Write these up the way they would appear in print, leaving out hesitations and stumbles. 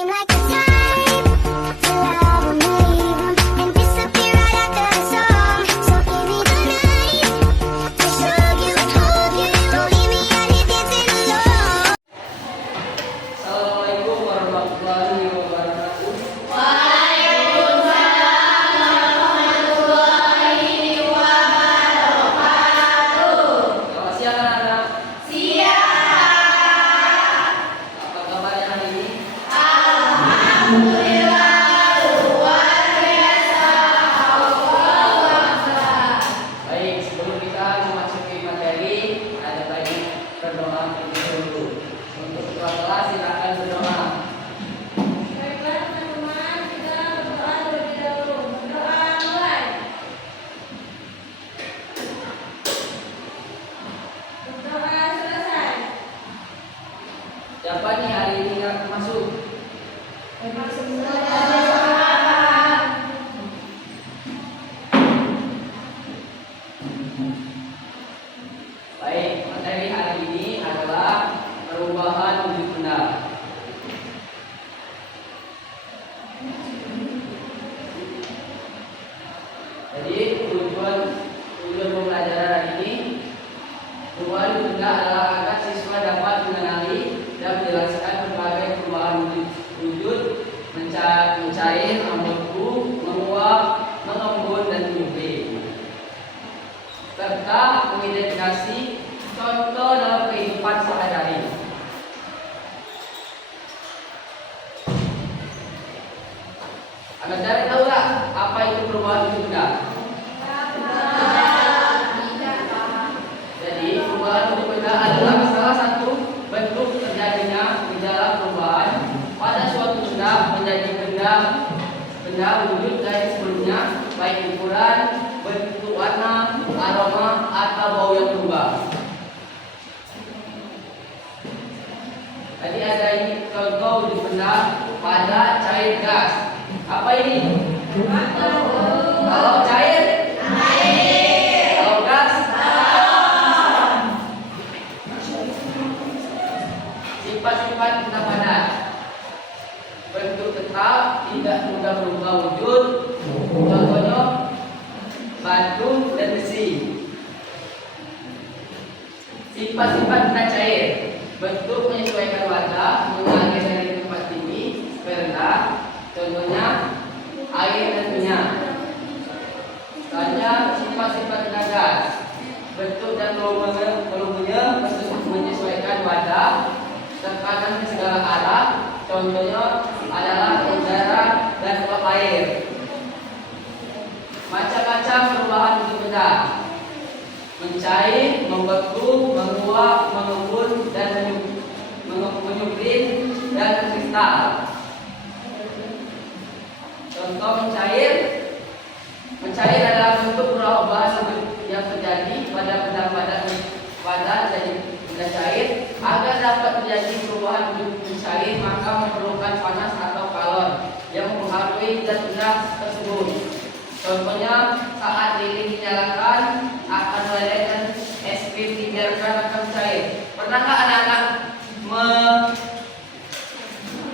seem like the type to love 'em, leave 'em, and disappear right after the song. So give me the night to show you, hold you. Don't leave me out here dancing alone. Assalamualaikum warahmatullahi wabarakatuh. Selamat siang anak-anak. Apa kabarnya hari ini? Baik, sebelum kita memasuki materi, ada baiknya berdoa terlebih dahulu. Untuk ketua kelas silakan berdoa. Baiklah teman-teman, kita berdoa terlebih dahulu. Berdoa mulai. Berdoa selesai. Siapa nih hari ini yang masuk? Baik, materi hari ini adalah perubahan wujud benda. Jadi tujuan pembelajaran hari ini, perubahan wujud benda adalah agar siswa dapat mengenali dan menjelaskan berbagai perubahan wujud, mencair, membeku, menguap, mengembun, dan menyublim, serta mengidentifikasi contoh dalam kehidupan sehari-hari. Anda cari tahu nggak apa itu perubahan wujud benda? Jadi perubahan wujud benda adalah salah satu bentuk terjadinya gejala perubahan pada suatu benda menjadi benda wujud dari sebelumnya, baik ukuran, bentuk, warna, aroma, atau bau yang berubah. Tadi ada ini contoh wujud benda pada cair gas. Apa ini? Kalau cair, kalau gas, sifat-sifat benda padat. Bentuk tetap, tidak mudah berubah wujud. Contohnya batu dan besi. Sifat-sifat benda cair. Bentuk menyesuaikan wajah, mengalir dari tempat tinggi, rendah. Contohnya air dan minyak. Selanjutnya sifat-sifat benda gas. Bentuk dan volumenya menyesuaikan wadah, tekanan ke segala arah. Contohnya adalah udara dan uap air. Macam-macam perubahan wujud benda: mencair, membeku, menguap, mengembun, dan menyublim, dan kristal. Contoh mencair. Mencair adalah bentuk perubahan wujud yang terjadi pada benda padat jadi benda cair. Agar dapat terjadi perubahan wujud mencair, maka memerlukan panas atau kalor yang mempengaruhi zat benda tersebut. Contohnya saat lilin dinyalakan akan meleleh dan es krim dibiarkan akan cair. Pernahkah anak-anak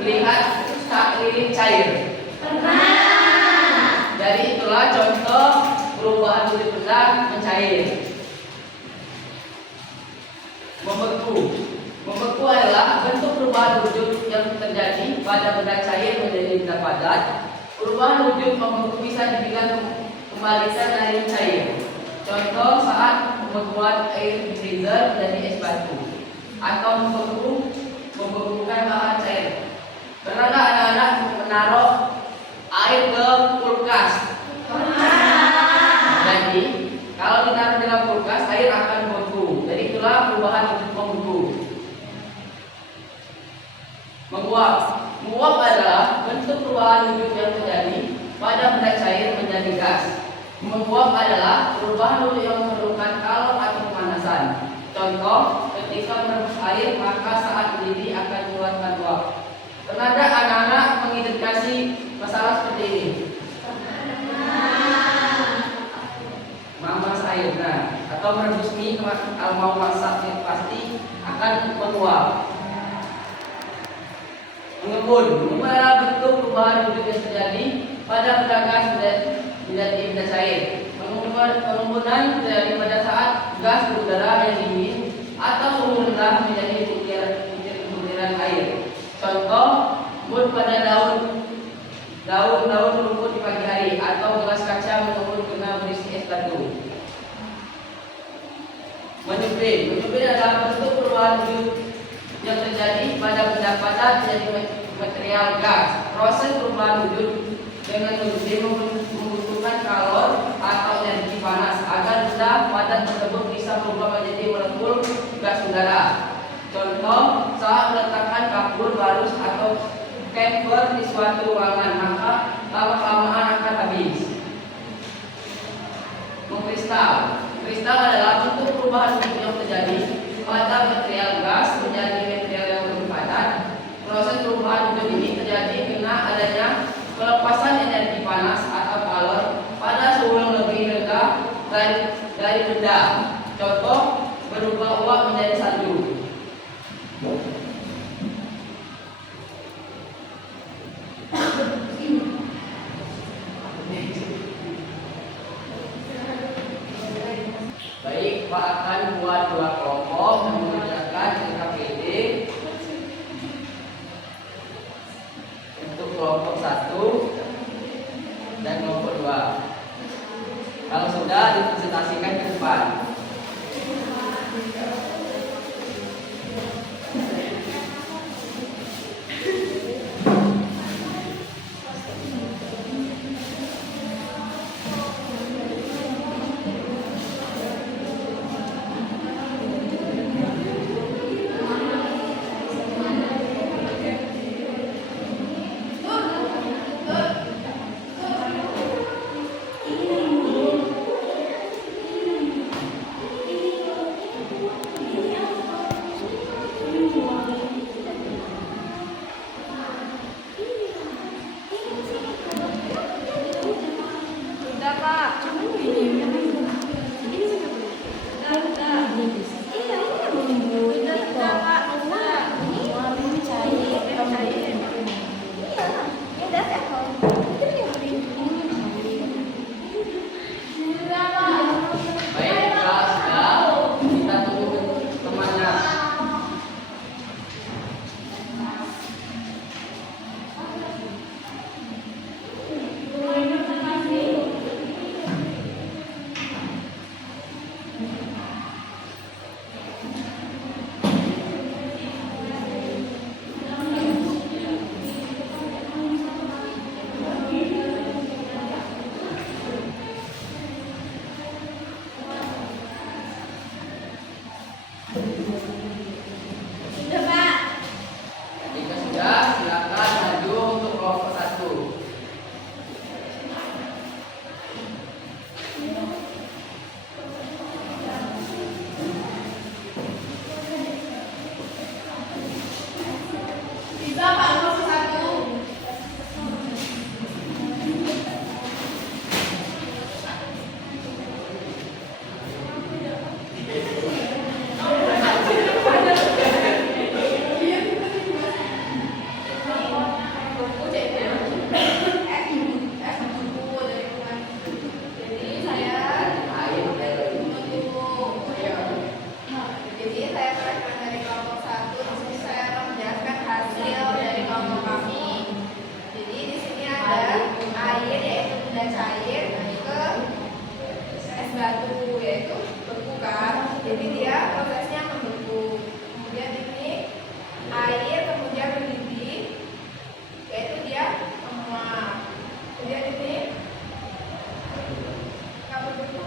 melihat saat lilin cair? Jadi itulah contoh perubahan wujud benda mencair. Membeku. Membeku adalah bentuk perubahan wujud yang terjadi pada benda cair menjadi benda padat. Perubahan wujud membeku bisa dibilang kembalikan dari cair. Contoh saat pembekuan air di freezer menjadi es batu, atau membekukan bahan cair. Pernahkah anak-anak menaruh air ke kulkas? Jadi kalau ditaruh dalam kulkas, air akan membeku. Jadi itulah perubahan wujud membeku. Menguap. Menguap adalah bentuk perubahan wujud yang terjadi pada benda cair menjadi gas. Menguap adalah perubahan wujud yang memerlukan kalor atau pemanasan. Contoh, ketika merebus air, maka saat mendidih akan mengeluarkan uap. Pernah ada anak-anak mengidentifikasi masalah seperti ini? Mamas air, atau merebus mie kalau mau masak pasti akan menguap. Mengembun adalah bentuk perubahan wujud yang terjadi pada benda gas menjadi benda cair. Pengembunan terjadi pada saat gas berudara yang dingin atau suhu rendah menjadi butiran air. Contoh, embun pada daun rumput di pagi hari atau gelas kaca mengembun karena berisi es batu. Menyempit adalah bentuk perubahan wujud yang terjadi pada benda padat menjadi material gas. Proses perubahan wujud dengan menyempit membutuhkan kalor atau energi panas agar benda padat tersebut bisa berubah menjadi molekul gas udara. Contoh, saat meletakkan kapur, barus atau camphor di suatu ruangan, maka lama-kelamaan akan habis. Mengkristal adalah bentuk perubahan wujud yang terjadi pada material gas menjadi material yang lebih padat. Proses perubahan wujud ini terjadi karena adanya pelepasan energi panas atau kalor pada suhu yang lebih rendah dari benda. Contoh, berubah uap menjadi salju. Baik, Pak akan buat dua kelompok yang mengerjakan LKPD. Untuk kelompok 1 dan kelompok 2. Kalau sudah, dipresentasikan ke depan. Jika sudah, silakan maju untuk kelompok 1. Bisa Pak, kelompok 1. Batu yaitu beku kan, jadi dia prosesnya membeku. Kemudian ini air kemudian mendidih, yaitu dia menguap. Kemudian ini kapur beku,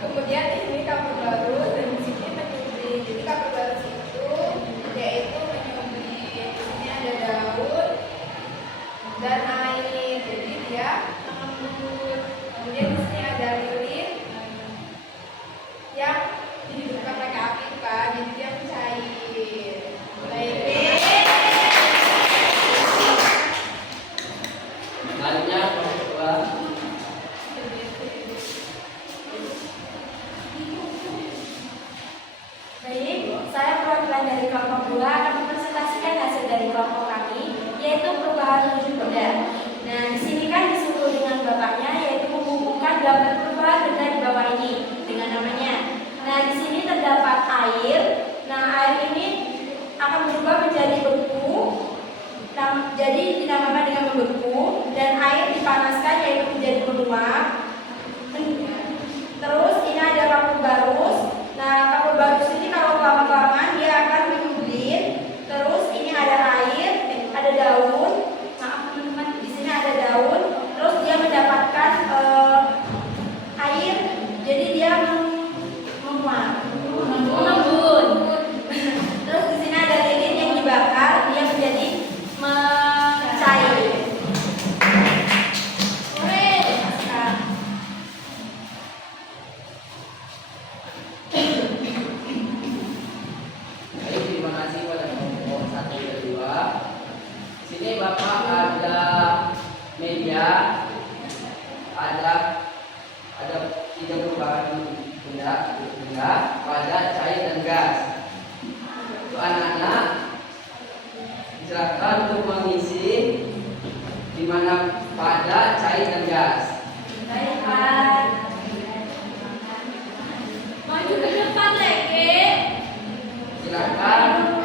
kemudian ini kapur barus dan di sini menyubli. Jadi kapur barus itu yaitu menyubli. Di sini ada daun dan air, jadi dia mengembun. Kemudian di sini ada lilin yang dihidupkan pakai api kan, jadi dia mencair. Baik. Selanjutnya kelompok 2. Baik, saya perwakilan dari kelompok 2 akan mempresentasikan memanaskan hasil dari kelompok kami, yaitu perubahan wujud benda. Nah, di sini kan disuruh dengan bapaknya, yaitu menghubungkan gambar perubahan benda di bawah ini dengan namanya. Nah, di sini terdapat air. Nah, air ini akan berubah menjadi beku. Jadi dinamakan dengan membeku, dan air dipanaskan yaitu menjadi menguap. Terus ini ada kapur barus. Nah, kapur barus ini kalau lama-kelamaan dia akan mengemblir. Terus ini ada air, ada daun. Maaf teman-teman, di sini ada daun. Terus dia mendapatkan air, jadi dia menguap, mengembun. Terus di sini ada lilin yang dibakar, dia menjadi mencair. Baik, terima kasih pada kelompok 1 dan 2. Sini Bapak ada media, ada 3 perubahan benda, padat, cair, dan gas. Untuk anak-anak silakan untuk mengisi di mana padat, cair, dan gas. Baik, Pak. Maju ke depan, Leke. Silakan.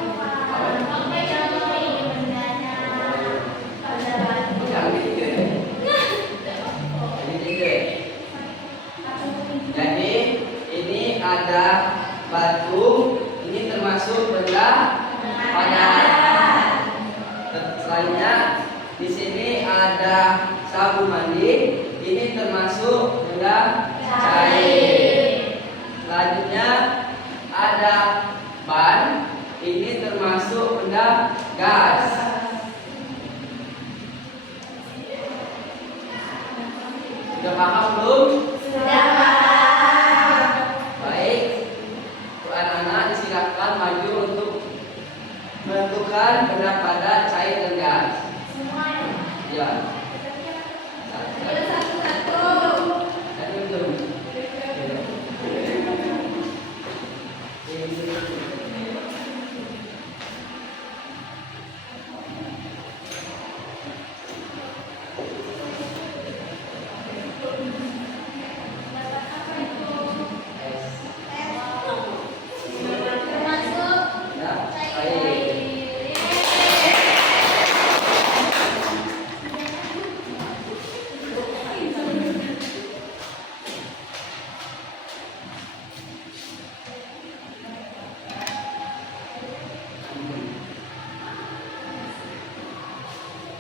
Jadi ini ada batu, ini termasuk benda padat. Selanjutnya di sini ada sabun mandi, ini termasuk benda cair. Selanjutnya ada ban, ini termasuk benda gas. Sudah paham belum? Sudah, Pak. Baik, untuk anak-anak disilakan maju untuk menentukan benda padat, cair, dan gas. Semua Ya. satu-satu. Tadi belum. Termasuk Ya, cair.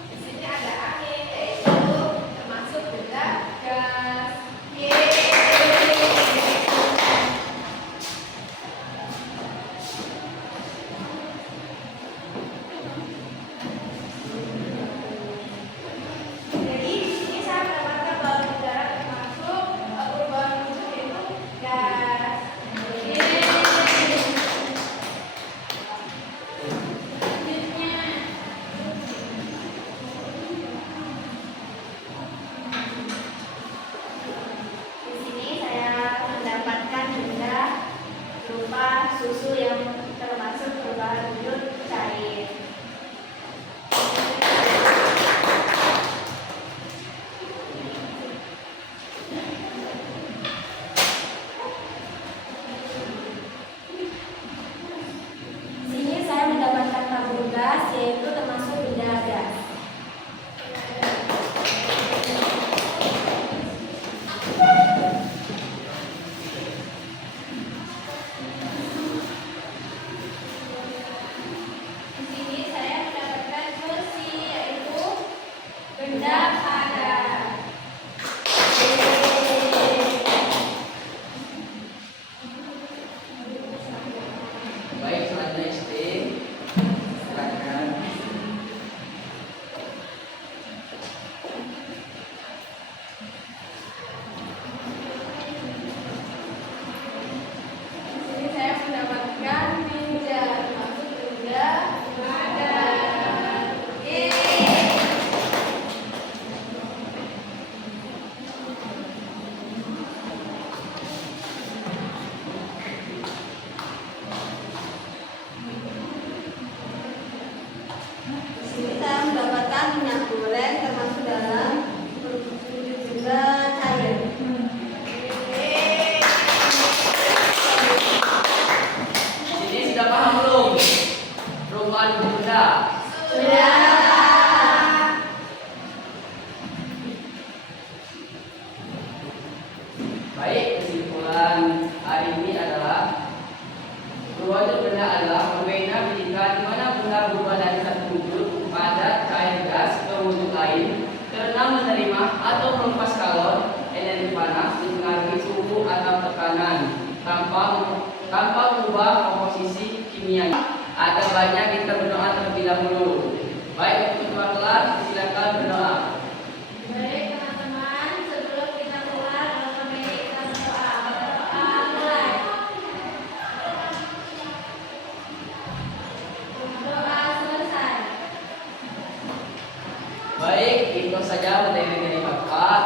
Di sini ada angin, yaitu termasuk benda gas. Jadi di sini saya mendapatkan balon udara termasuk perubahan wujud yaitu gas. Di sini saya mendapatkan benda berupa susu yang termasuk perubahan wujud cair. Di sini saya mendapatkan tabung gas, yaitu termasuk benda gas. Di sini saya mendapatkan besi, yaitu benda padat. Baik, selanjutnya SD. Silakan. mengeluarkan minyak goreng termasuk dalam wujud benda cair. Di sini sudah paham belum? Perubahan benda. Sudah. Baik, kesimpulan hari ini adalah perubahan benda adalah fenomena fisika di mana benda berubah dari satu wujud padat, cair, gas ke wujud lain karena menerima atau melepas kalor, energi panas, dipengaruhi suhu atau tekanan tanpa mengubah komposisi kimianya. Ada banyak kita berdoa terlebih dahulu. Baik, untuk ketua kelas silakan berdoa. Baik teman-teman, sebelum kita keluar langsung kita berdoa. Berdoa mulai. Doa selesai. Baik, itu saja materi dari Bapak.